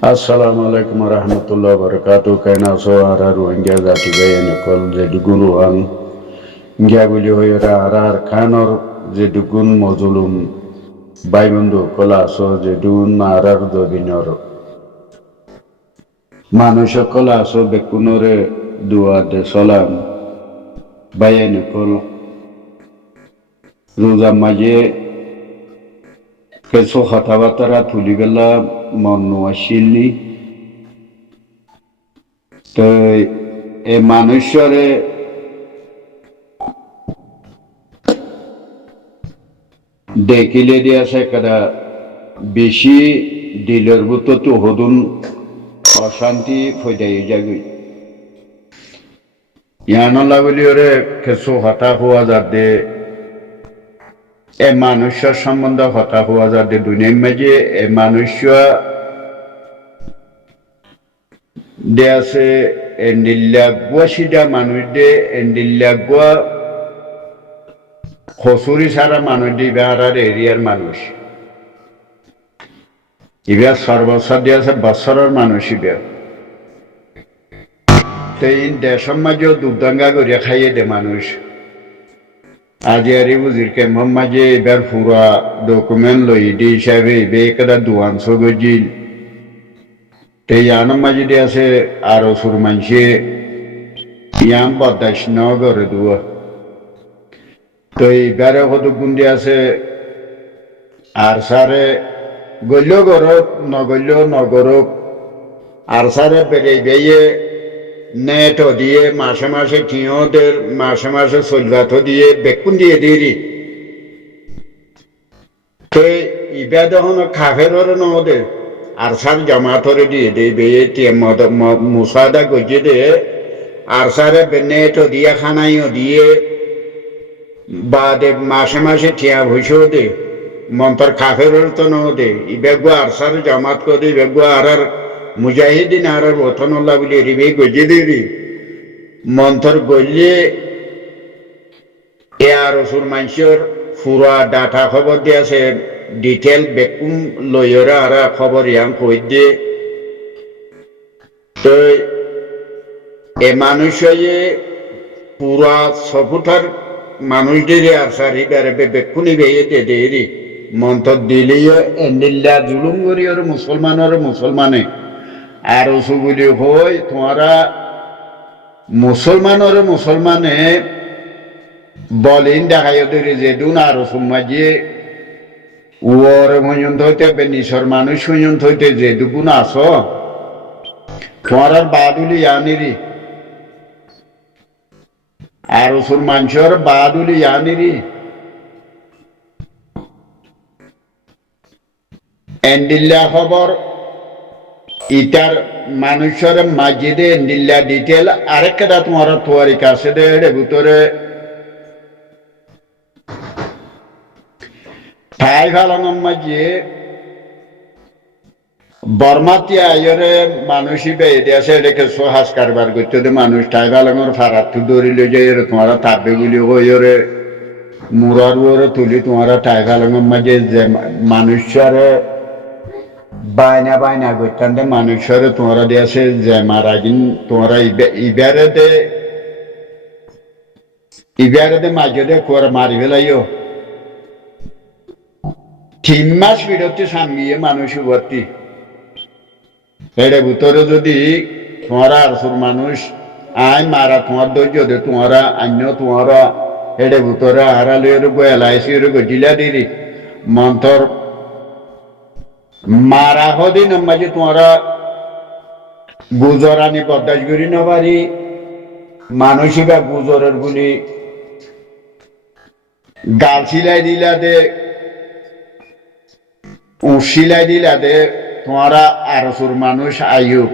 Assalamu alaikum warahmatullahi wabarakatuh. Kaina so ara ruangya zati gaya nikol zedugun ruang ngya guli hoyra arar kanor zedugun mozulum baimundu kola so zedun arar dodinor manusha kola so bekunore dua de salam baya nikol ruza maje keso khatabatara tuligala মনোয়াশিলনি তো এ মানুষরে দেখিলে দিয়াছে কাদা বেশি দিলের বুতো তো হদুন অশান্তি ফয়দাই যাগই ইয়ানো লাগলি ওরে কিছু হতা হওয়া যাতে এ মানুষের সম্বন্ধে হতা হওয়া যাতে দুনিয়ার মাঝে এ মানুষ দেয়াছে এন্ডিল্লাগুয়া সিধা মানুষ দে এন্ডিল্লাগুয়া খসুরি সারা মানুষ দি বেহারার এরিয়ার মানুষ ইবার সর্বস্ব দিয়েছে বছরের মানুষ ইবার তো এই দেশের মাঝেও দুর্দাঙ্গা করিয়া খাইয়ে দে মানুষ আজিয়ারি বুঝির কেমন মাঝে এবার পুরা ডকুমেন্ট লই দি হিসাবে এবে একটা দুয়াংশ গজিল এই আনম মাঝে দিয়ে আছে আরো সুর মানসে ইয়াম বদাস ন করে দুয়া তো এইবারে কত গুন্ডি আছে আর সারে গল্য গরব নগল্য নগরব আর সারে বেড়ে বেয়ে নেট দিয়ে মাসে মাসে টিঁদের মাসে মাসে চলবাত দিয়ে বেকুন দিয়ে দিরি তো ইবা যখন খাফের নদের আর সার জামাতরে দিয়ে দেয় বেয়ে মুসাদা গজিয়ে দে আর সারে নেট দিয়ে খানাইও দিয়ে বা দে মাসে মাসে টিয়া ভুষেও দে মন্তর খাফের তো নদে ইবেগু আর সার জামাত করে ইবেগু আর মুজাহিদিন আর ওথনুল্লাহ বলে রিবে গজিয়ে দিবি মন্তর গলিয়ে এ আর সুর মানুষের পুরা ডাটা খবর দিয়েছে ডিটেল বেকুম লইরা আর খবর ইয়াং কই দিয়ে তো এ মানুষ পুরা সফুটার মানুষদের আর সারি বেড়ে বেকুনি বেয়ে দে দেরি মন্তর দিলেও এন্ডিল্লা জুলুম করি ওর মুসলমানে আর ওসুগুলি হই তোমারা মুসলমানে বলেন দেখাই ধরে যে দুন আর সমাজে ওর পর্যন্ত হইতে নিশর মানুষ পর্যন্ত হইতে যে দুগুণ আস তোমার বাদুলি আনিরি আর ওসুর মানুষের বাদুলি আনিরি এন্ডিল্লা খবর ইটার মানুষের মাঝে এন্ডিল্লা ডিটেল আরেকটা তোমার তোয়ারি কাছে দে ভিতরে ঠাই ফালানোর মাঝে বর্মাতি আয়রে মানুষই বেয়ে দিয়েছে এটাকে সোহাস কারবার করতে মানুষ ঠাই ফালানোর ফারাত ধরিলে যে তোমার তাপে গুলি হয়ে মুরার ওরে তুলি তোমার ঠাই ফালানোর মাঝে যে মানুষের বায়না করতেন মানুষের তোমরা দিয়েছে যে মারা গিন তোমরা ইবারে দে মাঝে দে করে মারি ফেলাইও 3 মাস বিরতি সামিয়ে মানুষ ভর্তি এর ভিতরে যদি তোমরা আরসুর মানুষ আয় মারা তোমার ধৈর্য দে তোমরা অন্য তোমরা এর ভিতরে হারালের এলআইসি গজিলা দিলি মন্তর মারা হদিন মাঝে তোমরা গুজরানি বরদাস্ত করি না পারি মানুষই বা গুজরের গুলি গাল সিলাই দিলা দে উশিলাই দিলা দে তোমরা আরসুর মানুষ আয়ু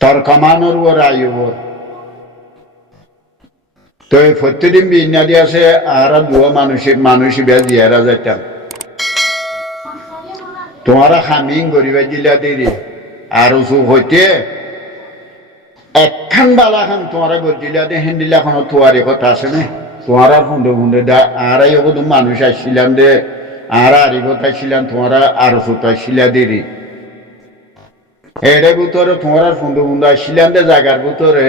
তোর কমানোর ওর আয়ু ওর তো প্রতিদিন বিন্যাদি আছে আর দুয়া মানুষ জিয়ারা যাইতাম তোমারা খামিং গরিবা জিলা দিদি আর উসু হইতে একখান বালা খান তোমারা গজিলা দে হেন্দিলা খান তোয়ারি কথা আছে না তোমারা ফুন্ডে দা আর মানুষ আসছিলাম দে আর আরিবতা ছিলেন তোমরা আরো সুতা শিলা দেরি এর ভিতরে তোমরা ফুন্দু ফুন্দু আসছিলেন দে জায়গার ভিতরে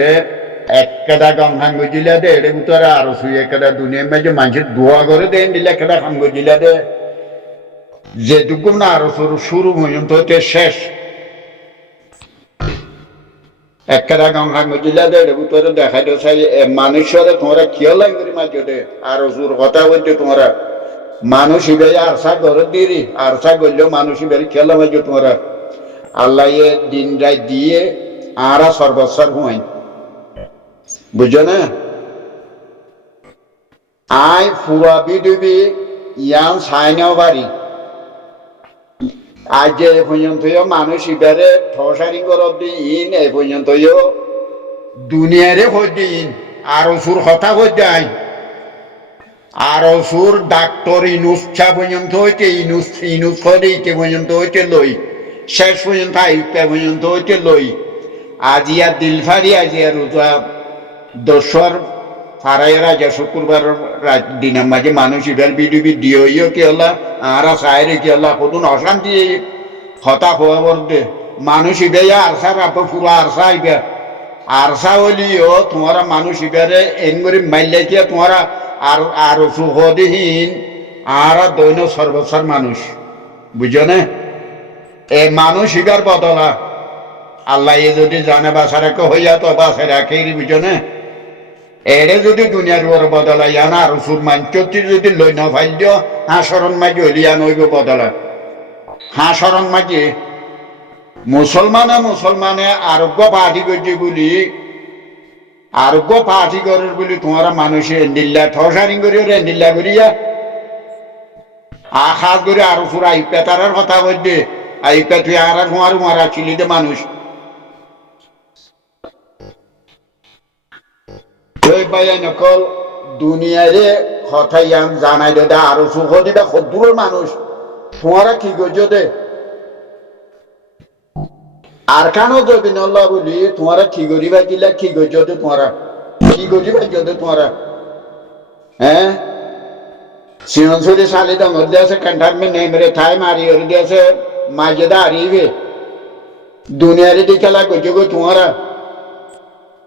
একটা গঙ্গান গজিলা দে এর ভিতরে আরো সুই একটা দুনিয়ার মাঝে মানুষের দোয়া করে দেন দিলে একটা খান গজিলা দে যেটুকু না আরো শুরু পর্যন্ত হইতে শেষ একটা গঙ্গা গজিলা দে এর ভিতরে দেখা যাচ্ছে মানুষের তোমরা খেয়াল লাগে মাঝে দে আরো সুর কথা বলছে তোমরা মানুষ ইবে আরসা করে দিরি আরসা করলেও মানুষ ইবে খেলা মাঝে তোমরা আল্লাহ দিন রায় দিয়ে আরা সর্বস্বর হুমাই বুঝছো না আয় ফুয়া বিডুবি ইয়ান সাইনাও বাড়ি আজ যে এ পর্যন্ত মানুষ ইবারে ঠসারি করব দিন এ পর্যন্ত দুনিয়ারে হইতে ইন আরো সুর কথা হইতে আই আরো সুর ডাক্তার ইনুসা পর্যন্ত হইতে ইনুস করে ইতে পর্যন্ত হইতে লই শেষ পর্যন্ত আইপা পর্যন্ত হইতে লই আজিয়া দিলফারি আজিয়া রোজা দশর ফারাইয়ের রাজা শুক্রবার দিনের মাঝে মানুষ ইবার বিডুবি দিও কি হলা আরা সাইরে কি হলা কতন অশান্তি হতা হওয়া বলতে মানুষ ইবে আরসা রাখবো পুরো আরসা আইবা আরসা হলিও তোমারা মানুষ ইবারে এন করে মাইলাইয়া তোমারা আর আর সুহদিহীন আর দৈন সর্বস্বর মানুষ বুঝো না এ মানুষ ইবার বদলা আল্লাহ এ যদি জানে বাসা রাখে হইয়া তো বাসা রাখে বুঝো না এড়ে যদি দুনিয়ার ওর বদলাই আনা আর সুর মাঞ্চতি যদি লই না ফাইল হাসরণ মাঝে হলিয়া নইব বদলা হাসরণ মাঝে মুসলমানে আরোগ্য পার্টি করছে বলি আরোগ্য পার্টি করার বলি তোমারা মানুষে এন্ডিল্লা ঠসারি করিও এন্ডিল্লা করিয়া আখাস করে আরো সুর আইপা তারার কথা বলছে আইপা তুই আর তোমার মারা ছিলি যে মানুষ নকল দুনিয়ারে হঠাইয়ান জানাই দে আরো সুখ দিবা সদূরের মানুষ তোমারা কি করছো দে আর কেন যদি নল্লা বলি তোমারা কি করিবা কিলা কি করছো দে তোমারা কি করিবা যদি তোমারা হ্যাঁ সিংহসুরি সালি দঙ্গর দিয়েছে কন্টারমেন্ট নেই মেরে ঠাই মারি ওর দিয়েছে মাঝেদা হারিয়ে দুনিয়ারে দি খেলা করছো গো তোমারা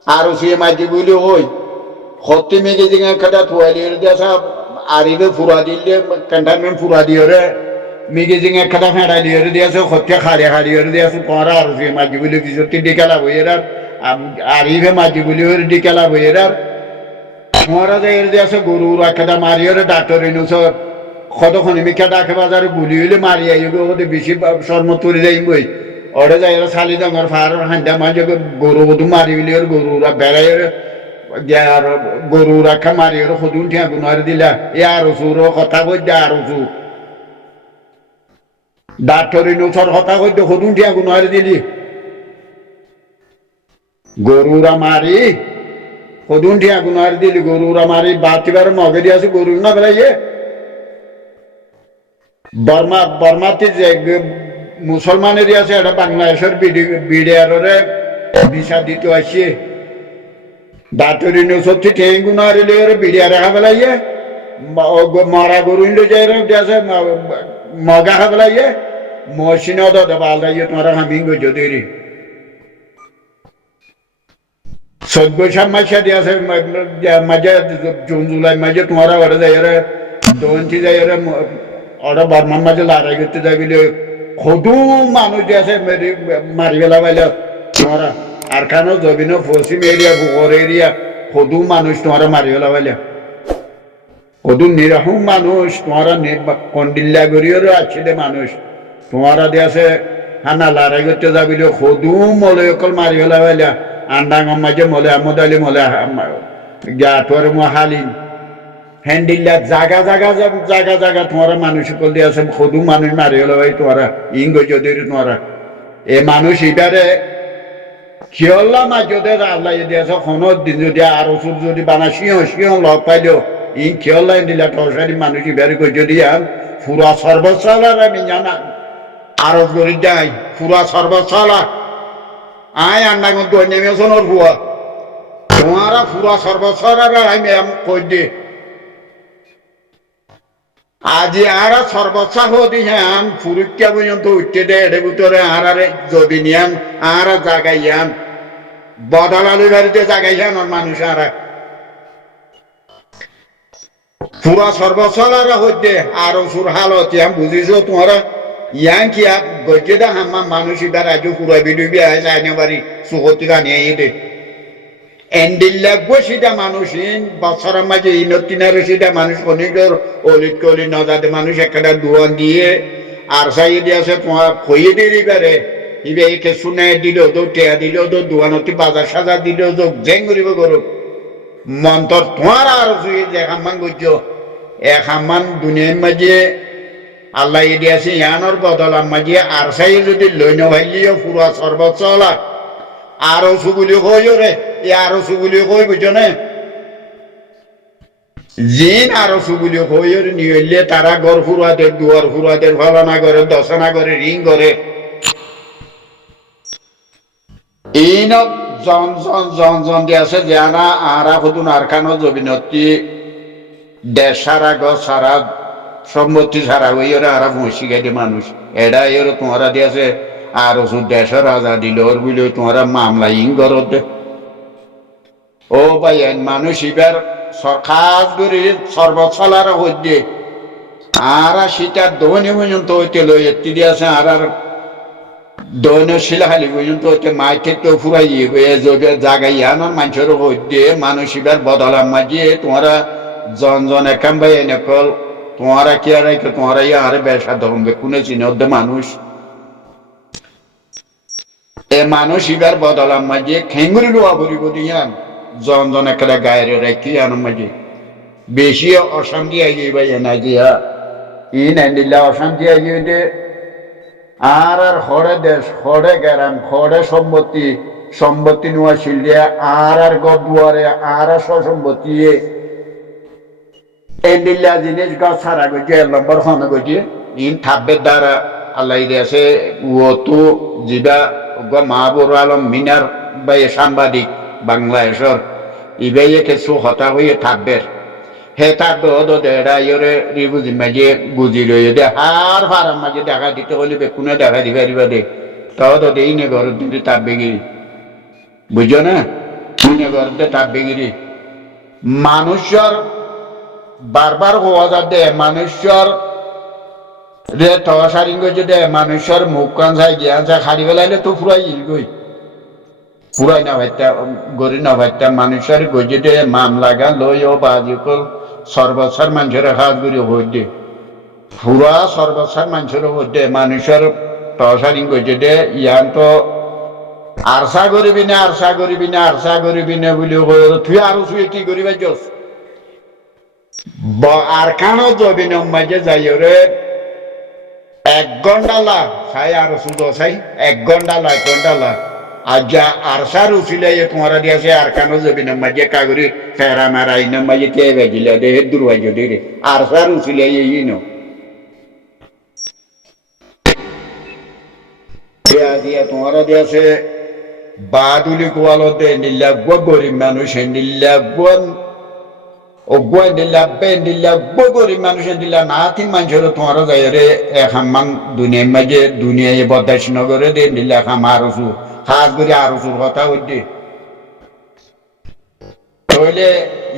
আরো শুয়ে মাঝে বলি ওই হতে মেঘে যে একটা থুয়ালি দিয়েছে আরিবে ফুরা দিলে কন্টারমেন্ট ফুরা দিয়ে রে মেঘে যে একটা ফেঁড়া দিয়ে দিয়েছে হতে খাড়িয়ে দিয়েছে তোমারা আরো শুয়ে মাঝে বলি কিছু তিনটি খেলা বইয়ের আরিবে মাঝে বলি ওর দি খেলা বইয়ের তোমারা যে দিয়েছে গরু রাখা মারিয়ে ডাক্তার এনেছ কতক্ষণ মিখা ডাকে বাজারে গুলি হইলে মারি আইবে ওদের বেশি শর্ম তুলে যাই বই ওরে যাই শালি ডাঙর ফার হান্ডা মাঝে গরু বধু মারি হইলে ওর গরুরা বেড়াই আর গরু রাখা মারি ওর সদুন ঠিয়া গুনার দিলা এ আরো সুর কথা কইতে আরো সুর ডাক্তার এনেছর কথা কইতে সদুন ঠিয়া গুনার দিলি গরুরা মারি সদুন ঠিয়া গুনার দিলি গরুরা মারি বাতিবার মগে দিয়ে আছে গরু না বেলাইয়ে বর্মাতে যে মুসলমানের আছে এটা বাংলাদেশের বিডিআরে ভিসা দিতে আসছে দাঁতরি সত্যি ঠেঙ্গু না রেলে বিডিআরে খাবেলাইয়ে মরা গরু যাই আছে মগা খাবেলাইয়ে মসিনও দাদা বালাইয়ে তোমারা হামিং গো যদি 14 মাসে দিয়ে আছে মাঝে জুন জুলাই মাঝে তোমারা ওরা যাই দোনটি যাই ওরা বর্মার মাঝে লড়াই করতে যাবিলে কদু মানুষ আছে মারি ফেলা পাইলে তোমারা আর খানো জবিনো পশ্চিম এরিয়া গোবর এরিয়া কদু মানুষ তোমারা মারি ফেলা পাইলে কদু নিরহম মানুষ তোমারা কন্ডিল্লা গড়িয়েরও আছে মানুষ তোমারা দিয়ে আছে হানা লড়াই করতে যাবিলে কদু মলে অকল মারি ফেলা পাইলে আন্ডাঙ্গর মাঝে মলে আমদ আলী মলে তোর মহালিন হ্যান্ডিল্লা জাগা জাগা তোমারা মানুষ কল দিয়ে আছে সদু মানুষ মারি হলো ভাই তোমারা ইঙ্গ যদি তোমারা এ মানুষ এবারে খেয়ল্লা মাঝে আল্লাহ দিয়েছে কোনো দিন যদি আরো সুর যদি বানা সিংহ লগ পাইলেও ইং খেয়ল্লা দিলা টসারি মানুষ এবারে কই যদি পুরা সর্বসালার আমি জানা আরো করি যাই পুরা সর্বসালা আয় আন্ডাঙ্গ দই নেমেছনের ভুয়া তোমারা পুরা সর্বসালার আমি কই দিয়ে আজি আরা সর্বচ্ছা হদি হ্যান ফুরুক্কা পর্যন্ত উঠতে দে এর ভিতরে আরারে যদি নিয়ান আরা জাগাইয়ান বদলালি বাড়িতে জাগাইয়ান মানুষ আরা পুরা সর্বচ্ছারা হইতে আরো সুর হালত ইয়াম বুঝিছো তোমারা ইয়ান কি গজে দা হাম্মা মানুষ ইদার আজু পুরা বিডুবি আয় যায়নি বাড়ি সুহতিকা নিয়ে দে এন্ডিল্লা বসিটা মানুষিন বছরের মাঝে ইনতিনার সেটা মানুষ অনেকের অলিত কলি নজাতে মানুষ একটা দুয়ান দিয়ে আর সাই দিয়েছে তোমার খইয়ে দিয়ে দিবারে ইবে একে শুনে দিল তো টেয়া দিল তো দুয়ানতি বাজার সাজা দিল তো জেং করিব করুক মন্তর তোমার আর জুয়ে যে খাম্মান করছ এক হাম্মান দুনিয়ার মাঝে আল্লাহ দিয়েছে ইয়ানোর বদলার মাঝে আর সাই যদি লইন ভাইলিও পুরা সর্বচলা আরো সুগুলি কই রে এ আরো সুগুলি কই বুঝছো না জিন আরো সুগুলি কই নিয়ে তারা ঘর ফুরাদের দুয়ার ফুরাদের ফলনা করে দশনা করে রিং করে ইন জন জন জন জন দিয়ে আছে যারা আরা হুদুন আরখানো জবিনতি দেশ সারা গছ সারা সম্মতি সারা ওই আরা ভুঁসি গাইতে মানুষ এডা এর তোমারা দিয়েছে আর ওষুধ দেশের রাজা দিল ওর বুঝলে তোমারা মামলা ইং করতে ও ভাই মানুষ এবার খাস করে সর্বছলার হইতে আর সেটা দৈন্য পর্যন্ত হইতে লই এটি দিয়েছে আর দৈন্য শিলাখালি পর্যন্ত হইতে মাইকে তো ফুরাই জাগাই আনার মানুষের হইতে মানুষ এবার বদলাম মাঝিয়ে তোমারা জন জন একাম ভাই এনেকল তোমারা কি আর তোমারা আর বেসা ধরবে কোনে চিনে মানুষ এ মানুষ এবার বদলাম মাঝে খেঙ্গুরি লোয়া ভরিব দিয়ান জন জন একটা গায়ের রাখি আনো মাঝে বেশি অশান্তি আগে ভাই না দিয়া ই নাইন্দিল্লা অশান্তি আগে দে আর আর হরে দেশ হরে গ্রাম হরে সম্পত্তি সম্পত্তি নোয়া শিল দিয়া আর গদুয়ারে আর সসম্পত্তি এন্ডিল্লা জিনিস গাছ ছাড়া গেছে নম্বর খানো গেছে ইন থাকবে দ্বারা আল্লাহ দিয়েছে ও তো যেটা মাহবুর আলম মিনার বা সাংবাদিক বাংলাদেশের ইবাই কিছু হতা হয়ে থাকবে হে থাকবে হতো দেড়া ইয়ে বুঝি মাঝে বুঝি রয়ে দে হার ফারার মাঝে দেখা দিতে হলে বেকুনে দেখা দিবে দিবা দে তাও তো দেই নে ঘর দিতে তাপবে গিরি বুঝছো না শুনে ঘর দিয়ে তাপবে গিরি মানুষের বারবার হওয়া যাতে মানুষের রে তসারিং গেছে দে মানুষের মুখ কান চাই গিয়া চা খাড়ি বেলাইলে তো ফুরাই ইল গই ফুরাই না ভাইতা গড়ি না ভাইতা মানুষের গজে দে মামলা গা লই ও বাজিকল সর্বসার মানুষের হাত গড়ি হই দে ফুরা সর্বসার মানুষের হই দে মানুষের তসারিং গজে দে ইয়ান তো আরসা করিবি না আরসা করিবি না আরসা করিবি না বলি তুই আরো তুই কি করিবা জস আর কানো জবি মাঝে যাই রে 1 ঘন্টা লাগ সাই আর শুধু সাই 1 ঘন্টা লাগ ঘন্টা লাগ আজ আর সার উচিলে তোমারা দিয়েছে আর কানো যাবি না মাঝে কাগরি ফেরা মারাই না মাঝে কে বেজিলে দে দুর্বাই যদি রে আর সার উচিলে এই নো দিয়া তোমারা দিয়েছে বাদুলি কোয়ালো দে নিলাগ গরিব মানুষ নিলাগ অগুয়াই দিল্লা বেন দিল্লা বগরি মানুষের দিল্লা নাতিন মানুষের তোমারও যাই রে এখান দুনিয়ার মাঝে দুনিয়ায় বদাস নগরে দে দিল্লা খাম আরসু খাস করে আরসুর কথা হইতে তাহলে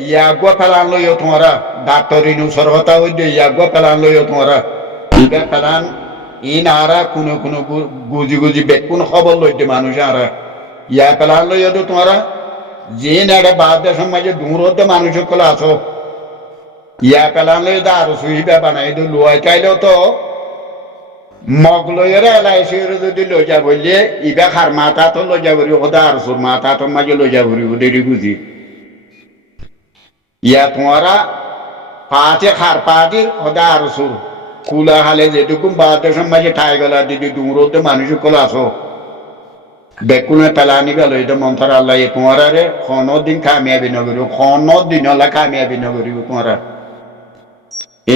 ইয়াগুয়া ফেলান লইও তোমারা ডাক্তার ইনুসর কথা হইতে ইয়াগুয়া ফেলান লইও তোমারা ইবা ফেলান ইন আরা কোনো কোনো গুজি গুজি বেকুন খবর লইতে মানুষ আরা ইয়া ফেলান লইও তো তোমারা যে নাড়ে বাদ সমাজে দূরতে মানুষ কলে আছো ইয়া পেলালে আর সুইবা বানাই দু লুয়াই চাইলেও তো মগ লইরে এলাইছি যদি লইজা বললে ইবা খার মাথা তো লইজা করি ওদা আর সুর মাথা তো মাঝে লইজা করি ওদেরই বুঝি ইয়া তোমারা পাঁচে খার পাতি ওদা আর সুর কুলা হালে যেটুকু বাদ সমাজে ঠাই গলা দিদি দূরতে মানুষ কলে আছো বেকুনে পেলানি গেল এটা মন্থর আল্লাহ তোমারা রে কোনো দিন কামিয়াবি নগরী কোনো দিন হলে কামিয়াবি নগরী তোমারা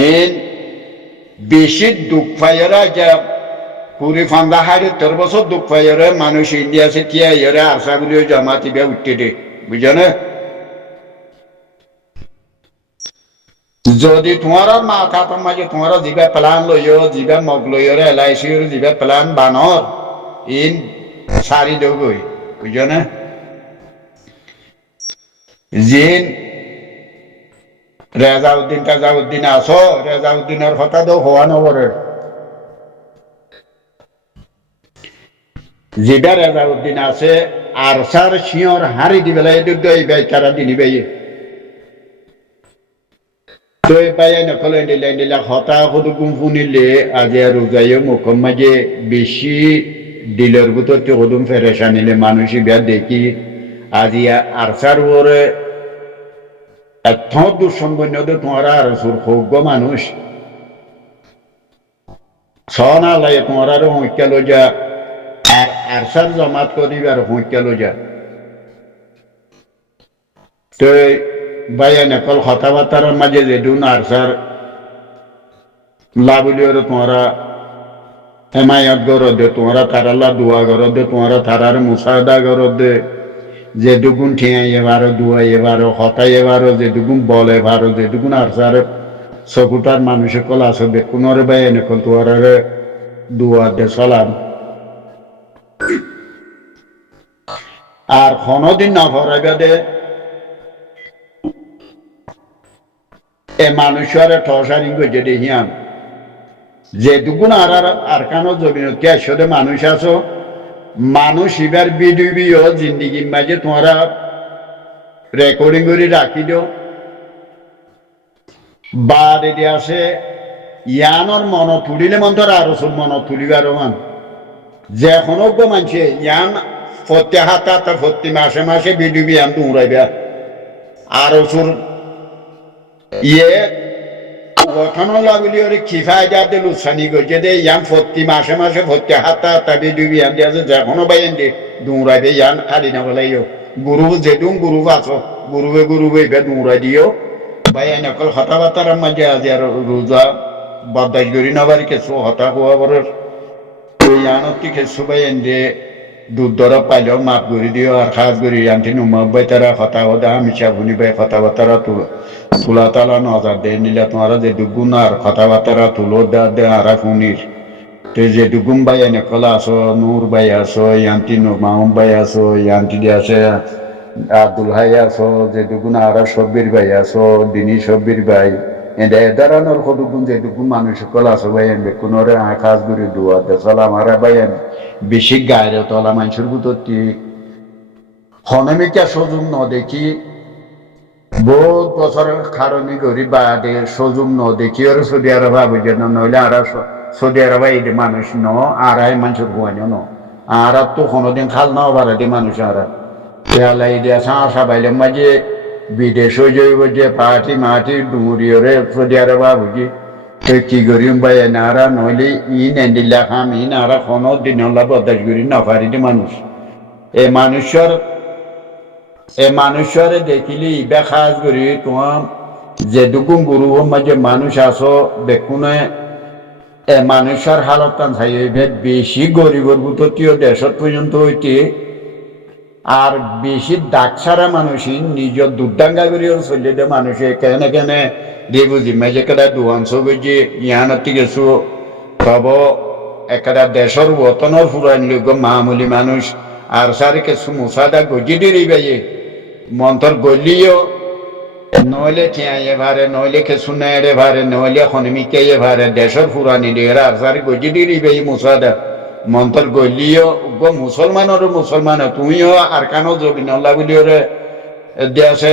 এন বেশি দুঃখ পাইরা যা পুরি ফান্দা হারে 13 বছর দুঃখ পাইরা মানুষ ইন্ডিয়া সে টিয়া ইরে আশাগুলিও জামাতি বে উঠতে দে বুঝো না যদি তোমার মাথা মাঝে তোমার যিবা প্লান লইও যিবা মগ লইরে LICর যিবা প্লান বানর ইন সারি দেবই বুঝছো না জিন রেজাউদ্দিন আসো রেজাউদ্দিনের কথা তো হওয়া নগরের যেটা রেজাউদ্দিন আছে আর সার শিওর হারি দিবেলা এই তারা দিনিবে তো বাইয়া নকলে নিলা হতা হদু গুমফুনিলে আজি আর রোজাইও মুখম মাঝে বেশি দিলের ভিতরতে হদুম ফেরেশানিলে মানুষই বিয়া দেখি আজি আর সার ওরে এত দুঃসম্পন্ন তোমারা আর সুর হোক মানুষ সনা লাগে তোমার আরো হইকাল যা আর আরসার জমাত করিবে আর হইকাল যা তো বাইয়া নকল কথাবার্তার মাঝে যেদুন আরসার লাভলিওর তোমারা হেমায়ত গরদ দে তোমারা তারাল্লা দোয়া গরদ দে তোমারা তারার মুসাদা গরদ দে যে দুগুণ ঠিয়াই এবারও দুয়াই এবারও হতাই এবারও যে দুগুণ বল এবারও যে দুগুণ আরসার চকুটার মানুষের কল আছে বেকুনরে বাইয়া নকল তোমার দুয়া দে চলাম আর কোনদিন না ফরাইবা দে এ মানুষের ঠসারিং গজে দেহিয়াম যে দুগুণ আর কানো জমিন কেশদে মানুষ আছো মানুষ এবার বিডিবিও জিন্দিগির মাঝে তোমরা রেকর্ডিং করে রাখি দিও বা দিদি আছে ইয়ানোর মন তুলিলে মন্তর আরো সব মন তুলিবার মান যে কোনো মানছে ইয়ান প্রত্যেক হাতে প্রতি মাসে মাসে বিডিবি আন উড়াইবা আরো সুর ইয়ে গঠন লাগলি ওরে খিফাই যাতে লুসানি করছে দে ইয়ান প্রতি মাসে মাসে প্রত্যেক হাতে বিডিবি আন দিয়ে যে কোনো বাইন দে দৌড়াইবে ইয়ান খালি না বলাইও গুরু যেদুম গুরু আছো গুরুবে এবার দৌড়াই দিও বাইন অকল হতাবার্তার মাঝে আজি আর রোজা বদাস করি না বাড়ি কিছু হতা হওয়া বড় ইয়ানতি কিছু বাইন দে দুধ দরব পাইলেও মাপ করে দিও আর খাস করি আনটি নুমাবাই তারা কথা হদা মিশা ভুনি বাই কথাবার্তারা তুলা তালা নজর দে নিলে তোমার যে দুগুণ আর কথাবার্তারা তুলো দে আর ফুনির তো যে দুগুণ বাই এনে কলা আছো নূর বাই আছো ইয়ান্তি মাহুম বাই আছো ইয়ান্তি দিয়ে আছে আব্দুল হাই আছো যে দুগুণ আর সব্বির বাই আছো দিনী সব্বির বাই এদের এদারানোর কদুগুণ যে দুগুণ মানুষ কলা আছো বাই এনে কোনরে খাস করে দুয়া দে চলা মারা বাই বেশি গায়ে তলা মানুষের ভিতরটি হনমিকা সজুম ন দেখি বহুত বছরের কারণে করি বাদে সজুম ন দেখি ওর সৌদি আরব বুঝে না নইলে আর সৌদি আরব এই মানুষ ন আর মানুষের হুয়ানো ন আর তো কোনোদিন খাল নাও বাড়াতে মানুষ আর পেয়ালাই দিয়ে আশা পাইলে মাঝে বিদেশ হয়ে যাইব যে পাটি মাটি ডুমুরিয়রে সৌদি আরব বুঝি কি করিম বাই এনারা নইলে ইন এন্ডিলা খাম ইন আর কোনো দিন বদাস করি না পারি মানুষ এ মানুষের দেখিলি ইবা খাস করি তোমার যে দুগুণ গুরু মাঝে মানুষ আসো বেকুনে এ মানুষের হালত চাই বেশি গরিবর বুততীয় দেশত পর্যন্ত হইতে আর বেশি দাগ ছাড়া মানুষই নিজের দুর্দাঙ্গা করিও চলে দে মানুষে কেনে কেনে দিয়ে বুঝি মেজে কেদা দুয়াংশ বুঝি ইয়ানতি গেছো তব একটা দেশের বতনের ফুরান লোক মামুলি মানুষ আর সারি কিছু মুসাদা গজি দিয়ে বাইয়ে মন্তর গলিও নইলে ঠিয়াইয়ে ভারে নইলে কিছু নেড়ে ভারে নইলে হনমিকাইয়ে ভারে দেশের ফুরানি দিয়ে আর সারি গজি দিয়ে বাইয়ে মুসাদা মন্তর গলিও মুসলমান তুমিও আর কানো জবি নল্লা বলি ওরে দেশে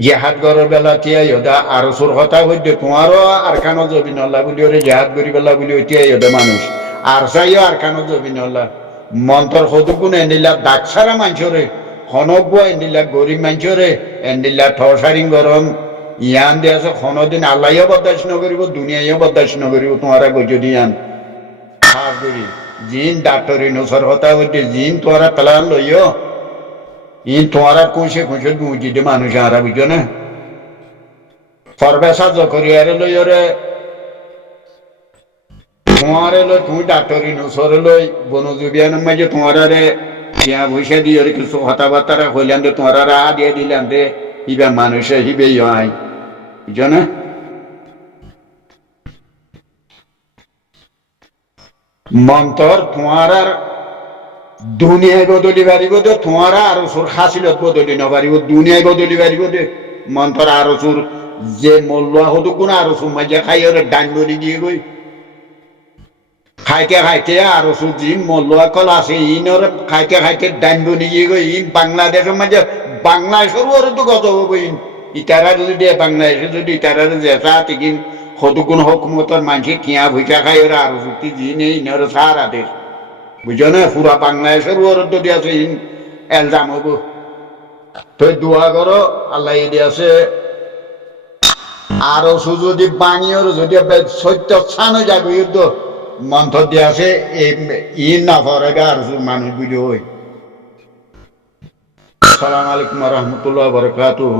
জেহাদ করার বেলা তিয়াই হদা আর সুর হতা হইতে তোমারও আর কানো জবি নল্লা বলি ওরে জেহাদ করি বেলা বলি তিয়াই হদা মানুষ আর চাইও আর কানো জবি নল্লা মন্তর সদুগুণ এনিলা দাগ ছাড়া মানুষরে হনগুয়া এনিলা গরিব মানুষরে এনিলা ঠসারিং গরম ইয়ান দিয়ে আছে কোনোদিন আল্লাহিও বদাস নকরিব দুনিয়াইও বদাস নকরিব তোমারা গজদি ইয়ান জিন ডাক্তারি নসর হতা হইতে জিন তোরা প্লান লইও ইন তোরা খুশে গুঁজি দে মানুষ আরা বুঝো না ফরবেসা জকরি আরে লই ওরে তোমারে লই তুমি ডাক্তারি নসর লই বনজুবিয়ান মাঝে তোমারে ইয়া ভুষে দিয়ে কিছু কথাবার্তা হইলেন দে তোরা দিয়ে দিলেন দে ইবা মানুষে হিবে আই বুঝছো না মন্তর তোমার আর দুনিয়ায় বদলি পারিব দে তোমার আর সুর হাসিলত বদলি নপারিব দুনিয়ায় বদলি পারিব দে মন্তর আর সুর যে মল্লা হতো কোন আর সুর মাঝে খাই ওর ডান বলি দিয়ে গই খাইতে খাইতে আর সুর জি মল্লা কল আছে ইনর খাইতে খাইতে ডান বলি দিয়ে গই ইন বাংলাদেশের মাঝে বাংলাদেশের ওর তো কত হবো ইন ইতারা যদি দিয়ে বাংলাদেশে যদি ইতারা যেটা তিকিন হতো কোন হকুমতর মানুষে কিয়া ভুইটা খাই ওরা আর সুতি জি নেই ইনর সারা দেশ বুঝছো না পুরা বাংলাদেশের ওর যদি আছে ইন এলজাম হবো তো দোয়া করো আল্লাহ আছে আরো যদি বাঙিয়র যদি সত্য স্থানে যাবে যুদ্ধ মন্থর দিয়ে আছে ই না ফরে আর মানুষ বুঝে ওই আসসালামু আলাইকুম রহমতুল্লাহ বরকাতুহ